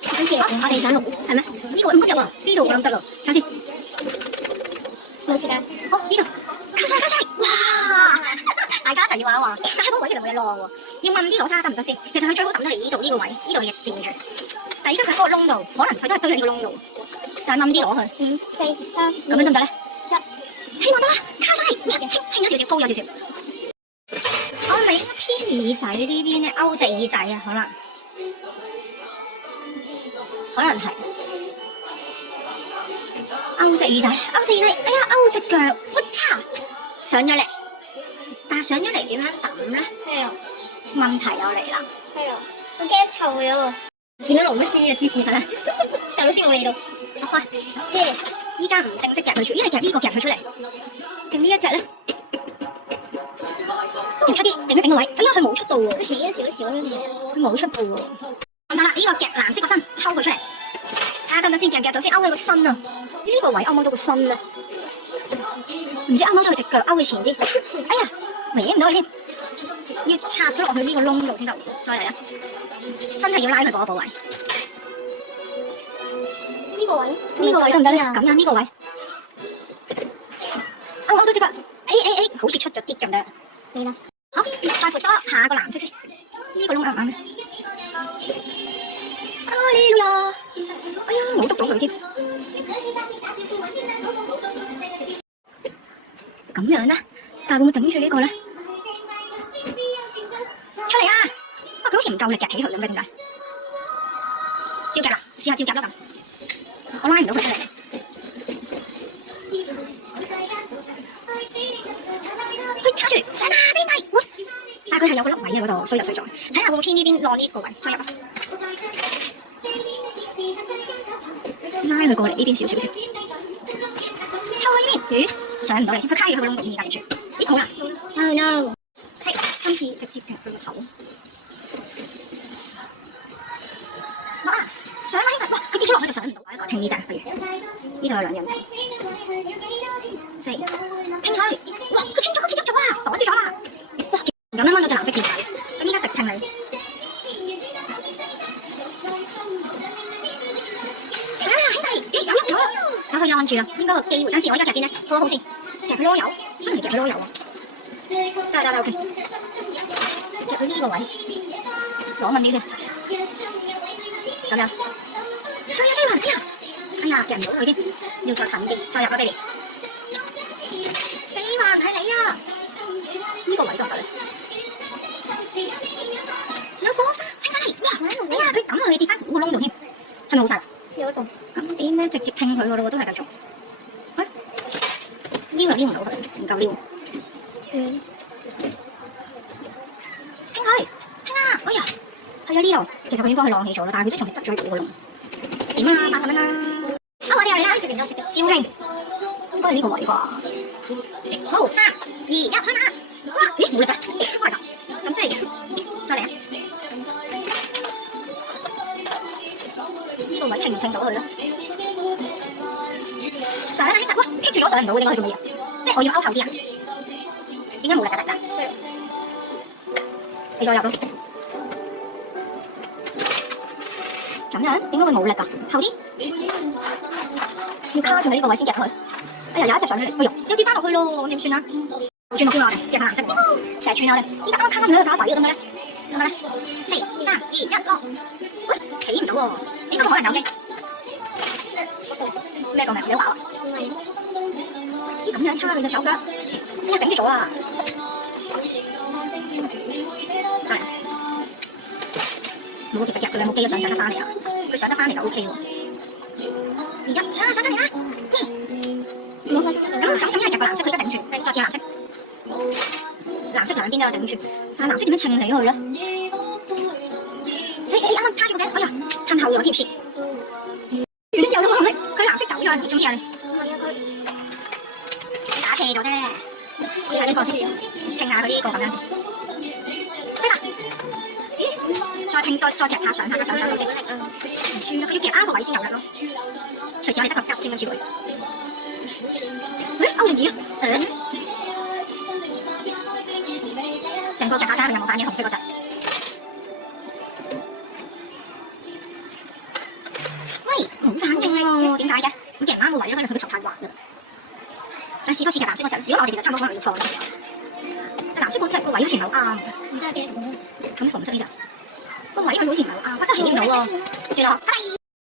跟住我哋想錄係咩？呢個唔急入啊，呢度我諗得啦，睇下先。冇時間。好呢度，卡出嚟卡出嚟，哇！大家一齊要玩喎，但係嗰位其實冇嘢攞喎，要問啲攞卡得唔得先？其實佢最好抌咗嚟呢度呢個位，呢度嘅佔住。但係而家佢喺嗰個窿度，可能佢都係堆喺呢個窿度，但係掹啲攞去。5、4、3，咁樣得唔得咧？1，希望得啦，卡出嚟，哇！清咗少少，高咗少少。我咪偏耳仔呢邊咧，勾隻耳仔啊，可能係勾隻耳仔，哎呀勾隻腳，我擦上咗嚟，但係上咗嚟點樣抌咧？係啊，問題又嚟啦。係啊，我驚臭咗喎。見到老師啊，黐線係咪？但老師冇理到。開，即係依家唔正式夾佢出，因為夾呢個夾佢出嚟，定呢一隻咧？夾出啲，頂一頂個位。哎呀，佢冇出到喎，佢起咗少少啫，佢冇出到喎。得啦，呢個夾藍色個身，抽佢出嚟。得唔得先？夾唔夾到先？勾佢個身啊！呢個位勾唔勾到個身咧？唔知勾唔勾到佢隻腳，勾佢前啲。哎呀，搲唔到佢先，要插咗落去呢個窿度先得。再嚟啊！真係要拉佢嗰個部位。呢個位得唔得咧？咁樣呢個位，勾到隻腳。好似出咗啲咁得。你啦。好，再撥多下個藍色先。呢個窿啱唔啱咧？啊呢度呀！哎呀，冇篤到佢添。咁樣咧，但係會唔會頂住呢個咧？出嚟啊！佢好似唔夠力夾起佢咁嘅，點解？照夾啦，試下照夾多啖。我拉唔到佢出嚟。插住上啦，邊底？但係佢係有個粒位啊，嗰度衰咗。睇下會唔會偏呢邊落呢個位推入啊？拉佢過嚟呢邊少少先，抽開呢邊，咦上唔到嚟，佢卡住佢個窿度而家完全，咦好啦 ，Oh no， 今次直接夾佢個頭，落啊上啦兄弟，哇佢跌咗落去就上唔到啊，聽呢隻不如，呢度有兩人聽，4聽佢，哇佢清咗好似喐咗啊，擋住咗啦，哇咁樣掹到隻藍色箭仔，咁依家直聽佢。等佢按住啦，應該個機會。等時我而家夾邊咧？好先，夾佢籮柚，可能夾佢籮柚喎。得 OK。夾佢呢個位，攞問啲先。咁樣。係啊，飛雲，哎呀，夾唔到佢添，要再近啲，再入啊 baby。飛雲係你啊！呢個位得唔得咧？有火花，升上嚟，哇！哎呀，佢咁落去跌翻個窿度添，係咪好晒？有一個。咁點咧？直接拼佢個咯喎，都係繼續。撩又撩唔到佢，唔夠撩。拼佢，拼啊！哎呀，去咗呢度。其實佢應該係浪起咗啦，但係佢都仲係得咗喺度個窿。點啊？80蚊啦！啊，我哋又嚟啦！照拼，應該係呢個位啩。好，3、2、1，開馬！哇！咦，冇力㗎，開頭咁犀利嘅，再嚟啊！呢個位清唔清到佢咧？上啦，兄弟！哇，棘住咗上唔到，點解佢做乜嘢？即係我要勾後啲啊？點解冇力㗎大家？你再入咯。咁樣點解會冇力㗎？後啲要卡住喺呢個位先夾佢。哎呀，有一隻上咗嚟，哎呀，又跌翻落去咯，咁點算啊？轉落我哋夾下藍色，成日串我哋。依家啱啱卡翻咗個打底，得唔得咧？4、3、2、1，落。喂，企唔到喎，應該可能有機。咩個名？你好咬啊！咦，咁樣叉佢隻手腳，依家頂住咗啊！係，冇其實夾佢有冇機都上得翻嚟啊！佢上得翻嚟就 OK 喎。而家上得嚟啦！冇開心。咁一係夾個藍色，佢而家頂住，再試下藍色。藍色兩邊都有頂住，但係藍色點樣稱起佢咧？啱啱卡住個頂，哎呀，褪後咗貼切。原來有咗藍色，佢藍色走咗，做咩啊你？打斜咗啫，試下呢個先，拼下佢呢個咁樣先。得啦，咦？再拼再夾下上到先。唔住啦，佢要夾啱個位先有力咯。隨時我哋得個急添咁似佢。勾住耳啊！成個夾下睇下佢有冇反應，紅色嗰隻。喂，冇反應喎，點解嘅？咁既然啱個位咧，可能佢個頭太滑啦。再試多次嘅藍色嗰隻，如果我哋其實差唔多可能要放啦。但藍色嗰隻個位好似唔係好啱。咁紅色呢隻個位佢好似唔係好啱，真係起唔到喎。算啦，拜拜。